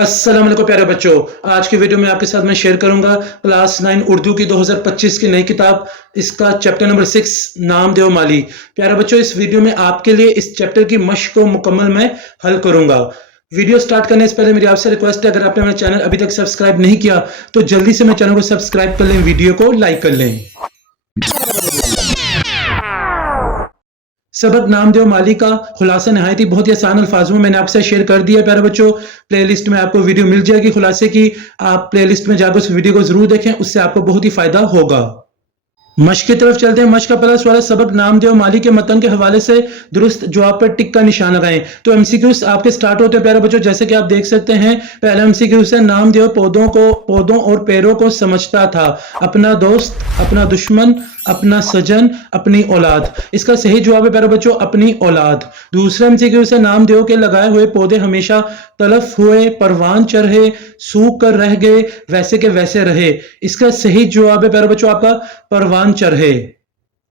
अस्सलाम वालेकुम प्यारे बच्चों। आज की वीडियो में आपके साथ मैं शेयर करूंगा क्लास 9 उर्दू की 2025 की नई किताब, इसका चैप्टर नंबर 6 नामदेव माली। प्यारे बच्चों, इस वीडियो में आपके लिए इस चैप्टर की मश्क को मुकम्मल मैं हल करूंगा। वीडियो स्टार्ट करने से पहले मेरी आपसे रिक्वेस्ट है, अगर आपने मेरा चैनल अभी तक सब्सक्राइब नहीं किया तो जल्दी से मेरे चैनल को सब्सक्राइब कर लें, वीडियो को लाइक कर लें। सबक नामदेव माली का खुलासा नहायत ही बहुत ही आसान अल्फाजों में मैंने आपसे शेयर कर दिया। प्यारे बच्चों, प्लेलिस्ट में आपको वीडियो मिल जाएगी खुलासे की, आप प्लेलिस्ट में जाकर उस वीडियो को जरूर देखें, उससे आपको बहुत ही फायदा होगा। मश्क की तरफ चलते हैं। मश्क का पहला सवाल, सबक नामदेव माली के मतन के हवाले से दुरुस्त जवाब पर टिक का निशान लगाएं। तो एमसीक्यूज आपके स्टार्ट होते हैं प्यारे बच्चों, जैसे कि आप देख सकते हैं। पहला एमसीक्यू है, नामदेव पौधों और पेड़ों को समझता था, अपना दोस्त, अपना दुश्मन, अपना सजन, अपनी औलाद। इसका सही जवाब है प्यारे बच्चों, अपनी औलाद। दूसरा एमसीक्यू है, नामदेव के लगाए हुए पौधे हमेशा तलफ हुए, परवान चढ़े, सूख कर रह गए, वैसे के वैसे रहे। इसका सही जवाब है प्यारे बच्चों आपका परवान चढ़े।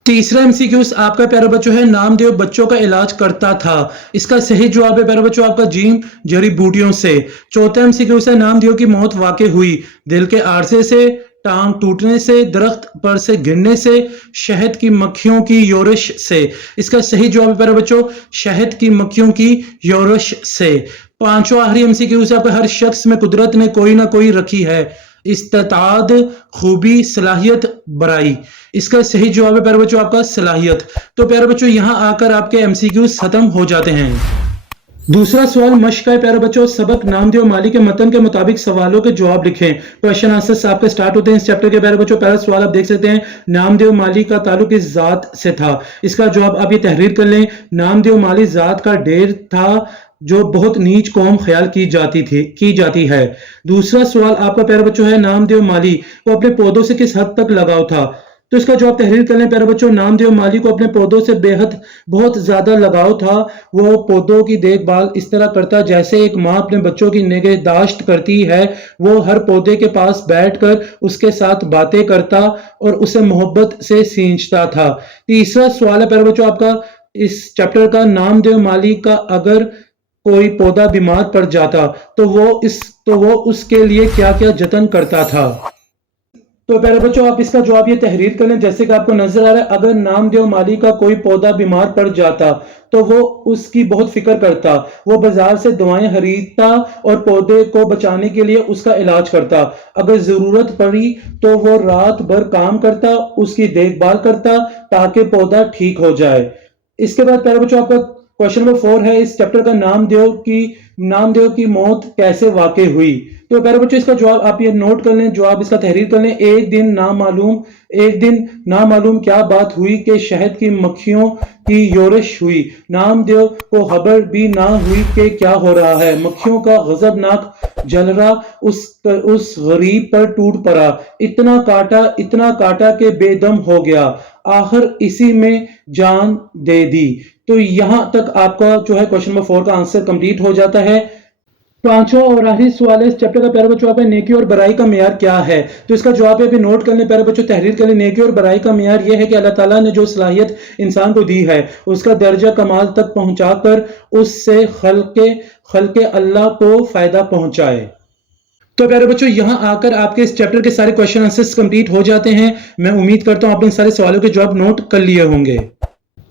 तीसरा एमसीक्यू आपका प्यारे बच्चों है, नामदेव बच्चों का इलाज करता था। इसका सही जवाब है प्यारे बच्चों आपका जीम, जड़ी बूटियों से। चौथा एमसीक्यू है, नामदेव की मौत वाकई हुई, दिल के आरसे से, टांग टूटने से, दरख्त पर से गिरने से, शहद की मक्खियों की योरश से। इसका सही जवाब है प्यारे बच्चों, शहद की मक्खियों की योरश से। पांचवा आखिरी एमसीक्यू से आपका, हर शख्स में कुदरत ने कोई ना कोई रखी है, इस्ताद, खूबी, सलाहियत, बड़ाई। इसका सही जवाब है प्यारे बच्चों आपका सलाहियत। तो प्यारे बच्चों, यहां आकर आपके एमसीक्यूज खत्म हो जाते हैं। दूसरा सवाल मश्क है प्यारे बच्चों, सबक नामदेव माली के मतन के मुताबिक सवालों के जवाब लिखें। क्वेश्चन आंसर आपके स्टार्ट होते हैं इस चैप्टर के प्यारे बच्चों। पहला सवाल आप देख सकते हैं, नामदेव माली का ताल्लुक इस जात से था। इसका जवाब आप ये तहरीर कर लें, नामदेव माली जात का ढेर था जो बहुत नीच कौम ख्याल की जाती है। दूसरा सवाल आपका प्यारे बच्चों है, नामदेव माली को अपने पौधों से किस हद तक लगाव था। तो इसका जवाब तहरीर कर लें प्यारे बच्चों, नामदेव माली को अपने पौधों से बेहद बहुत ज्यादा लगाव था। वो पौधों की देखभाल इस तरह करता जैसे एक माँ अपने बच्चों की निगहदाश्त करती है। वो हर पौधे के पास बैठकर उसके साथ बातें करता और उसे मोहब्बत से सींचता था। तीसरा सवाल है प्यारे बच्चों आपका इस चैप्टर का, नामदेव माली का अगर कोई पौधा बीमार पड़ जाता तो वो उसके लिए क्या क्या जतन करता था। तो प्यारे बच्चों, आप इसका जवाब ये तहरीर कर लें, जैसे कि आपको नजर आ रहा है। अगर नामदेव माली का कोई पौधा बीमार पड़ जाता तो वो उसकी बहुत फिक्र करता, वो बाजार से दवाएं खरीदता और पौधे को बचाने के लिए उसका इलाज करता। अगर जरूरत पड़ी तो वो रात भर काम करता, उसकी देखभाल करता ताकि पौधा ठीक हो जाए। इसके बाद प्यारे बच्चों आपका क्वेश्चन नंबर 4 है, इस चैप्टर का नामदेव की मौत कैसे वाकई हुई। तो प्यारे बच्चों, इसका जवाब आप ये नोट कर लें, जवाब इसका तहरीर कर लें। एक दिन नामालूम क्या बात हुई कि शहद की मक्खियों की योरश हुई। नामदेव को खबर भी ना हुई कि क्या हो रहा है। मक्खियों का गजबनाक जलरा उस गरीब पर टूट पड़ा, इतना काटा कि बेदम हो गया, आखिर इसी में जान दे दी। तो यहां तक आपका जो है क्वेश्चन नंबर 4 का आंसर कंप्लीट हो जाता है। पांचवा और आखिरी सवाल है इस चैप्टर का प्यारे बच्चों आपका, नेकी और बुराई का मेयार क्या है। तो इसका जवाब अभी नोट कर लें प्यारे बच्चों, तहरीर कर लें। नेकी और बुराई का मेयार यह है कि अल्लाह ताला ने जो सलाहियत इंसान को दी है उसका दर्जा कमाल तक पहुंचाकर उससे खल्के अल्लाह को फायदा पहुंचाए। तो प्यारे बच्चों, यहां आकर आपके इस चैप्टर के सारे क्वेश्चन आंसर्स कंप्लीट हो जाते हैं। मैं उम्मीद करता हूं आपने सारे सवालों के जवाब नोट कर लिए होंगे।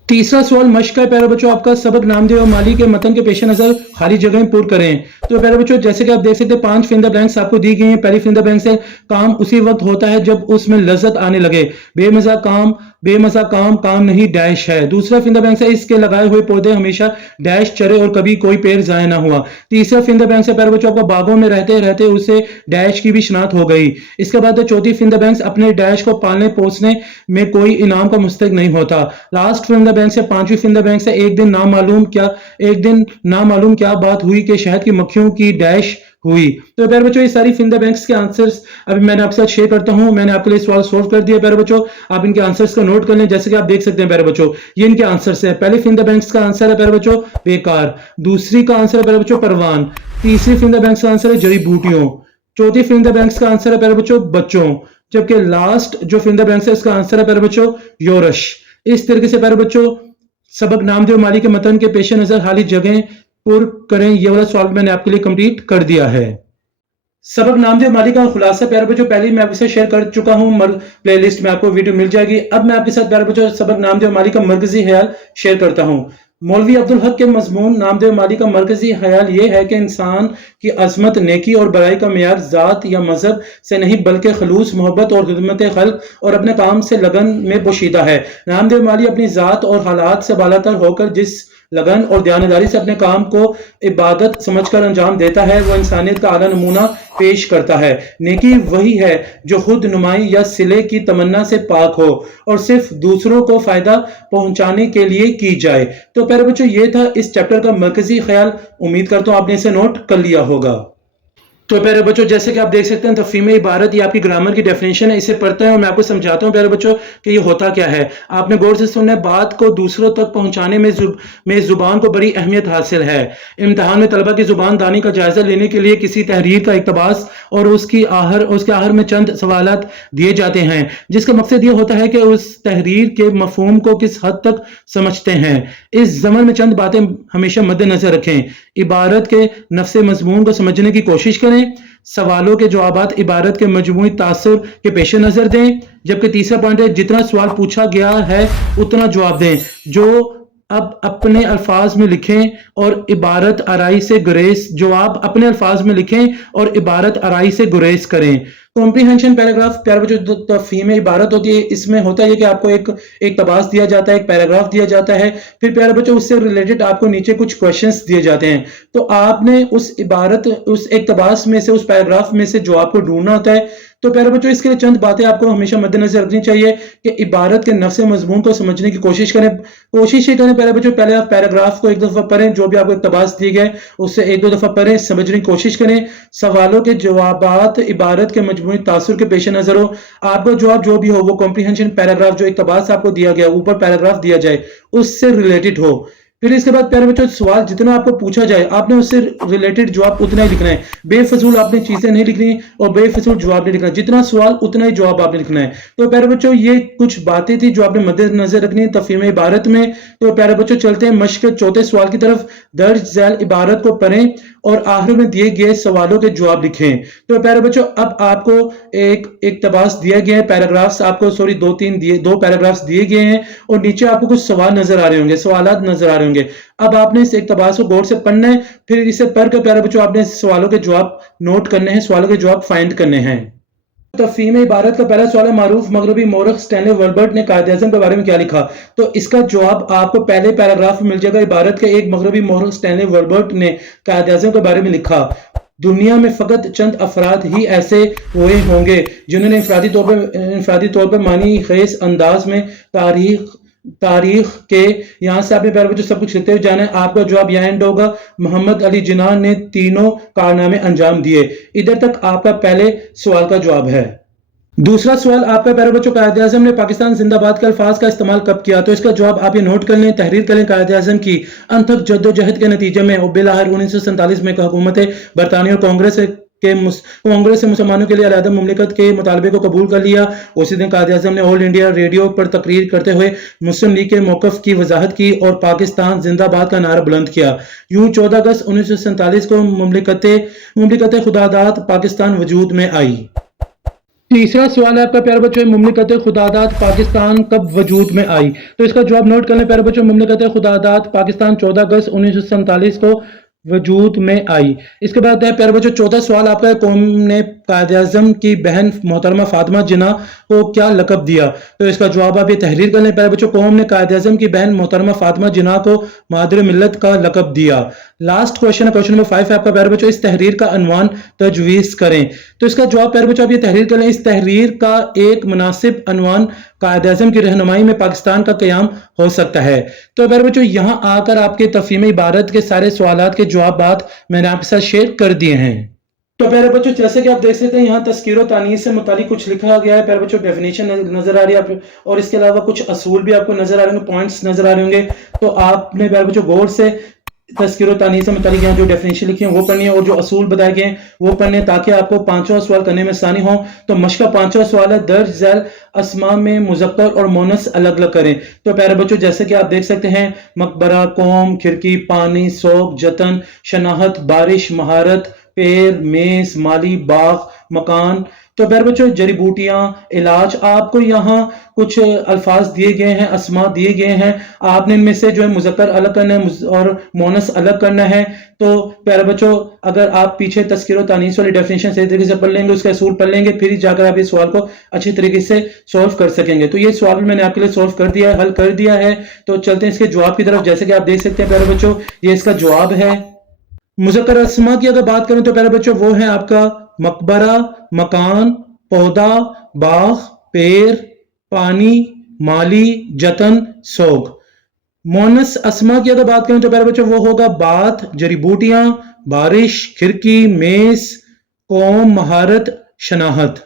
तीसरा सवाल मश्क है प्यारे बच्चों आपका, सबक नामदेव माली के मतन के पेश नजर खाली जगह पूर्ण करें। तो प्यारे बच्चों, जैसे कि आप देख सकते हैं 5 फिंगर ब्लैंक्स आपको दी गई हैं। पहली फिंगर ब्लैंक से, काम उसी वक्त होता है जब उसमें लज्जत आने लगे, बेमजा काम नहीं डैश है। दूसरा फिंगर ब्लैंक से, इसके लगाए हुए पौधे हमेशा डैश चरे और कभी कोई पेड़ जाया ना हुआ। तीसरा फिंगर ब्लैंक से, प्यारे बच्चों आपका, बागों में रहते रहते उसे डैश की भी शनाख्त हो गई। इसके बाद चौथी फिंगर ब्लैंक, अपने डैश को पालने पोसने में कोई इनाम का मुस्तहिक नहीं होता। लास्ट फिंगर ब्लैंक से, पांचवी फिंगर ब्लैंक से, एक दिन नामालूम क्या बात हुई कि शहद की मक्खियों की डैश हुई। तो प्यारे बच्चों, ये सारी फिंगर बैंक्स के आंसर्स अभी मैंने आपके साथ शेयर करता हूं। मैंने आपके लिए सवाल सोल्व कर दिया प्यारे बच्चों, आप इनके आंसर्स को नोट कर लें। जैसे कि आप देख सकते हैं प्यारे बच्चों, ये इनके आंसर्स हैं। पहले फिंगर बैंक्स का आंसर है प्यारे बच्चों बेकार, दूसरी का आंसर है प्यारे बच्चों परवान, तीसरी फिंगर बैंक्स का आंसर है जड़ी बूटियों, चौथी फिंगर बैंक्स का आंसर है प्यारे बच्चों बच्चों, जबकि लास्ट जो फिंगर बैंक्स है इसका आंसर है प्यारे बच्चों योरश। इस तरीके से प्यारे बच्चों सबक नामदेव माली के मतन के पेश नजर खाली जगह पुर करें, ये वाला सवाल मैंने आपके लिए कंप्लीट कर दिया है। सबक नामदेव माली का खुलासा प्यारे बच्चों पहले ही मैं आपके साथ शेयर कर चुका हूँ, प्ले लिस्ट में आपको वीडियो मिल जाएगी। अब मैं आपके साथ प्यारे बच्चों सबक नामदेव माली का मरकजी ख्याल शेयर करता हूँ। मौलवी अब्दुल हक के मजमून नामदेव माली का मरकजी ख्याल ये है कि इंसान की अजमत, नेकी और बड़ाई का मेयार जात या मजहब से नहीं बल्कि खलूस, मोहब्बत और खिदमत खल्क और अपने काम से लगन में पोशीदा है। नामदेव माली अपनी जात और हालात से बालातर होकर जिस लगन और दयानतदारी से अपने काम को इबादत समझकर अंजाम देता है, वो इंसानियत का आला नमूना पेश करता है। नेकी वही है जो खुद नुमाई या सिले की तमन्ना से पाक हो और सिर्फ दूसरों को फायदा पहुंचाने के लिए की जाए। तो प्यारे बच्चों, ये था इस चैप्टर का मरकजी ख्याल। उम्मीद करता हूं आपने इसे नोट कर लिया होगा। तो प्यारे बच्चों, जैसे कि आप देख सकते हैं, तफहीम इबारत ये आपकी ग्रामर की डेफिनेशन है। इसे पढ़ते हैं और मैं आपको समझाता हूँ प्यारे बच्चों कि ये होता क्या है। आपने गौर से सुनना है, बात को दूसरों तक पहुंचाने में जुबान को बड़ी अहमियत हासिल है। इम्तिहान में तलबा की जुबान दानी का जायजा लेने के लिए किसी तहरीर का इक्तबास और उसके आहर में चंद सवालात दिए जाते हैं, जिसका मकसद ये होता है कि उस तहरीर के मफहूम को किस हद तक समझते हैं। इस ज़मन में चंद बातें हमेशा मद्देनजर रखें। इबारत के नफ्स मजमून को समझने की कोशिश करें। सवालों के जवाबात इबारत के मजमूई तासुर के पेश नजर दें। जबकि तीसरा पॉइंट है, जितना सवाल पूछा गया है उतना जवाब दें। जो अब अपने अल्फाज में लिखें और इबारत आराई से गुरेज जवाब अपने अल्फाज में लिखें और इबारत आराई से गुरेज करें। कॉम्प्रीहेंशन पैराग्राफ प्यारे बच्चों जो तफहीम इबारत होती है, इसमें होता है कि आपको एक तबास दिया जाता है, एक पैराग्राफ दिया जाता है, फिर प्यारे बच्चों उससे रिलेटेड आपको नीचे कुछ क्वेश्चंस दिए जाते हैं। तो आपने उस इबारत, उस एक तबास में से, उस पैराग्राफ में से जो आपको ढूंढना होता है। तो प्यारे बच्चों, इसके लिए चंद बातें आपको हमेशा मद्देनजर रखनी चाहिए कि इबारत के नफ्स मजमून को समझने की कोशिश करें। कोशिश ही करें प्यारे बच्चों, पहले आप पैराग्राफ को एक दफा पढ़ें, जो भी आपको इक्तबास दिए गए उससे एक दो दफा पढ़ें, समझने की कोशिश करें। सवालों के जवाबात इबारत के मजमूई तासुर के पेश नजर हो। आपका जवाब जो भी हो वो कॉम्प्रीहेंशन पैराग्राफ, जो इक्तबास आपको दिया गया ऊपर पैराग्राफ दिया जाए, उससे रिलेटेड हो। फिर इसके बाद प्यारे बच्चों, सवाल जितना आपको पूछा जाए आपने उससे रिलेटेड जवाब उतना ही लिखना है। बेफजूल आपने चीजें नहीं लिखनी और बेफजूल जवाब नहीं लिखना। जितना सवाल उतना ही जवाब आपने लिखना है। तो प्यारे बच्चों, ये कुछ बातें थी जो आपने मद्देनजर रखनी है तफहीम इबारत में। तो प्यारे बच्चों, चलते हैं मश्क चौथे सवाल की तरफ। दर्ज झैल इबारत को पढ़ें और आखिर में दिए गए सवालों के जवाब लिखें। तो प्यारे बच्चों, अब आपको एक इक्तबास दिया गया है, पैराग्राफ्स आपको दो पैराग्राफ्स दिए गए हैं और नीचे आपको कुछ सवाल नजर आ रहे होंगे, सवालात नजर आ रहे होंगे। अब आपने इस इक्तबास को गौर से पढ़ना है। फिर इसे पढ़कर प्यारे बच्चों आपने सवालों के जवाब नोट करने हैं, सवालों के जवाब फाइंड करने हैं। तफहीम इबारत का पहला सवाल है, मारूफ मगरबी मौरख स्टैनली वर्बर्ट ने कायद-ए-आज़म के बारे में क्या लिखा? तो इसका जवाब आपको पहले पैराग्राफ में मिल जाएगा। इबारत के एक मगरबी मौरख स्टैनली वर्बर्ट ने कायद-ए-आज़म के बारे में लिखा, दुनिया में फकत चंद अफराद ही ऐसे हुए होंगे जिन्होंने इंफरादी तौर पर मानी खेस अंदाज में तारीख के, यहां से आपने प्यारे बच्चों सब कुछ लिखते हुए जाना है। आपका जवाब यहाँ एंड होगा। मोहम्मद अली जिन्ना ने तीनों कारनामे अंजाम दिए। इधर तक आपका पहले सवाल का जवाब है। दूसरा सवाल आपका प्यारे बच्चों, कायद-ए-आज़म ने पाकिस्तान जिंदाबाद के अल्फाज का इस्तेमाल कब किया? तो इसका जवाब आप ये नोट कर लें, तहरीर करें। कायद-ए-आज़म की अनथक जद्दोजहद के नतीजे में बिलाखिर 1947 में हुकूमत बरतानिया और कांग्रेस से मुसलमानों के लिए अलहदा मुमलिकत के मुतालबे को कबूल कर लिया। उसी दिन कायद-ए-आज़म ने ऑल इंडिया रेडियो पर तकरीर करते हुए मुस्लिम लीग के मौक़िफ़ की वजाहत की और पाकिस्तान जिंदाबाद का नारा बुलंद किया। यूं 14 अगस्त 1947 को मुमलिकत खुदादाद पाकिस्तान वजूद में आई। तीसरा सवाल है आपका प्यारे बच्चों, मुमलिकत खुदादाद पाकिस्तान कब वजूद में आई? तो इसका जवाब नोट कर लें प्यारे बच्चों, मुमलिकत खुदादाद पाकिस्तान 14 अगस्त 1947 को वजूद में आई। इसके बाद है प्यारे बच्चों चौथा सवाल आपका, कौम ने कायद-ए-आज़म की बहन मोहतरमा फातिमा जिन्ना को क्या लक़ब दिया? तो इसका जवाब आप ये तहरीर कर लें प्यारे बच्चों, कौम ने कायद-ए-आज़म की बहन मोहतरमा फातिमा जिन्ना को मादर मिल्लत का लक़ब दिया। लास्ट क्वेश्चन है, क्वेश्चन नंबर 5 है आपका प्यारे बच्चों, इस तहरीर का अनवान तजवीज़ करें। तो इसका जवाब प्यारे बच्चों आप ये तहरीर कर लें, इस तहरीर का एक मुनासिब अनवान कायद-ए-आज़म की रहनुमाई में पाकिस्तान का क़याम हो सकता है। तो प्यारे बच्चों, यहाँ आकर आपके तफहीम इबारत के सारे सवालात के जवाब मैंने आपके साथ शेयर कर दिए हैं। तो प्यारे बच्चों, जैसे कि आप देख सकते हैं, यहाँ तस्कीर और तानीस से मुतालिक कुछ लिखा गया है। प्यारे बच्चों, डेफिनेशन नजर आ रही है और इसके अलावा कुछ असूल भी आपको नजर आ रहे होंगे, पॉइंट्स नजर आ रहे होंगे। तो आपने प्यारे बच्चों गौर से तस्कीर और तानीस से मुतालिक यहाँ जो डेफिनेशन लिखी है वो पढ़नी है और जो असूल बताए गए हैं वो पढ़ने, ताकि आपको पांचवा सवाल करने में आसानी हो। तो मश्क का पांचवा सवाल है, दर्ज झैल अस्मा में मुज़क्कर और मोनस अलग अलग करें। तो प्यारे बच्चों, जैसे कि आप देख सकते हैं, मकबरा, कौम, खिड़की, पानी, शौक, जतन, शनाहत, बारिश, महारत, پیر، میز، مالی، باغ، مکان۔ تو پیارے بچوں جڑی بوٹیاں، علاج، آپ کو یہاں کچھ الفاظ دیے گئے ہیں، اسماء دیے گئے ہیں، آپ نے ان میں سے جو ہے مذکر الگ کرنا ہے اور مونس الگ کرنا ہے۔ تو پیارے بچوں اگر آپ پیچھے تذکیر و تانیث والی ڈیفینیشن صحیح طریقے سے پڑھ لیں گے، اس کا اصول پڑھ لیں گے، پھر جا کر آپ اس سوال کو اچھی طریقے سے سولو کر سکیں گے۔ تو یہ سوال میں نے آپ کے لیے سولو کر دیا ہے، حل کر دیا ہے۔ تو چلتے ہیں اس کے جواب کی طرف۔ جیسے کہ آپ دیکھ سکتے ہیں پیارے بچوں یہ اس کا جواب ہے۔ مذکر اسماء کی اگر بات کریں تو پیارے بچوں وہ ہیں آپ کا مقبرہ، مکان، پودا، باغ، پیر، پانی، مالی، جتن، سوگ۔ مونس اسماء کی اگر بات کریں تو پیارے بچوں وہ ہوگا بات، جڑی بوٹیاں، بارش، کھڑکی، میز، قوم، مہارت، شناخت۔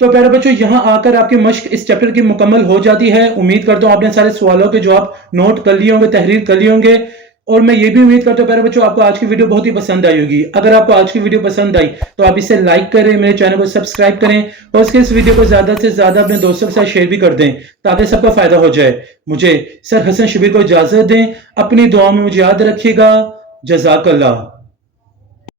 تو پیارے بچوں یہاں آ کر آپ کی مشق اس چیپٹر کی مکمل ہو جاتی ہے۔ امید کرتا ہوں آپ نے سارے سوالوں کے جواب نوٹ کر لیے ہوں گے، تحریر کر لیے ہوں گے، اور میں یہ بھی امید کرتا ہوں پیارے بچوں آپ کو آج کی ویڈیو بہت ہی پسند آئی ہوگی۔ اگر آپ کو آج کی ویڈیو پسند آئی تو آپ اسے لائک کریں، میرے چینل کو سبسکرائب کریں، اور اس ویڈیو کو زیادہ سے زیادہ اپنے دوستوں کے ساتھ شیئر بھی کر دیں تاکہ سب کا فائدہ ہو جائے۔ مجھے سر حسن شبیر کو اجازت دیں، اپنی دعاؤں میں مجھے یاد رکھیے گا۔ جزاک اللہ۔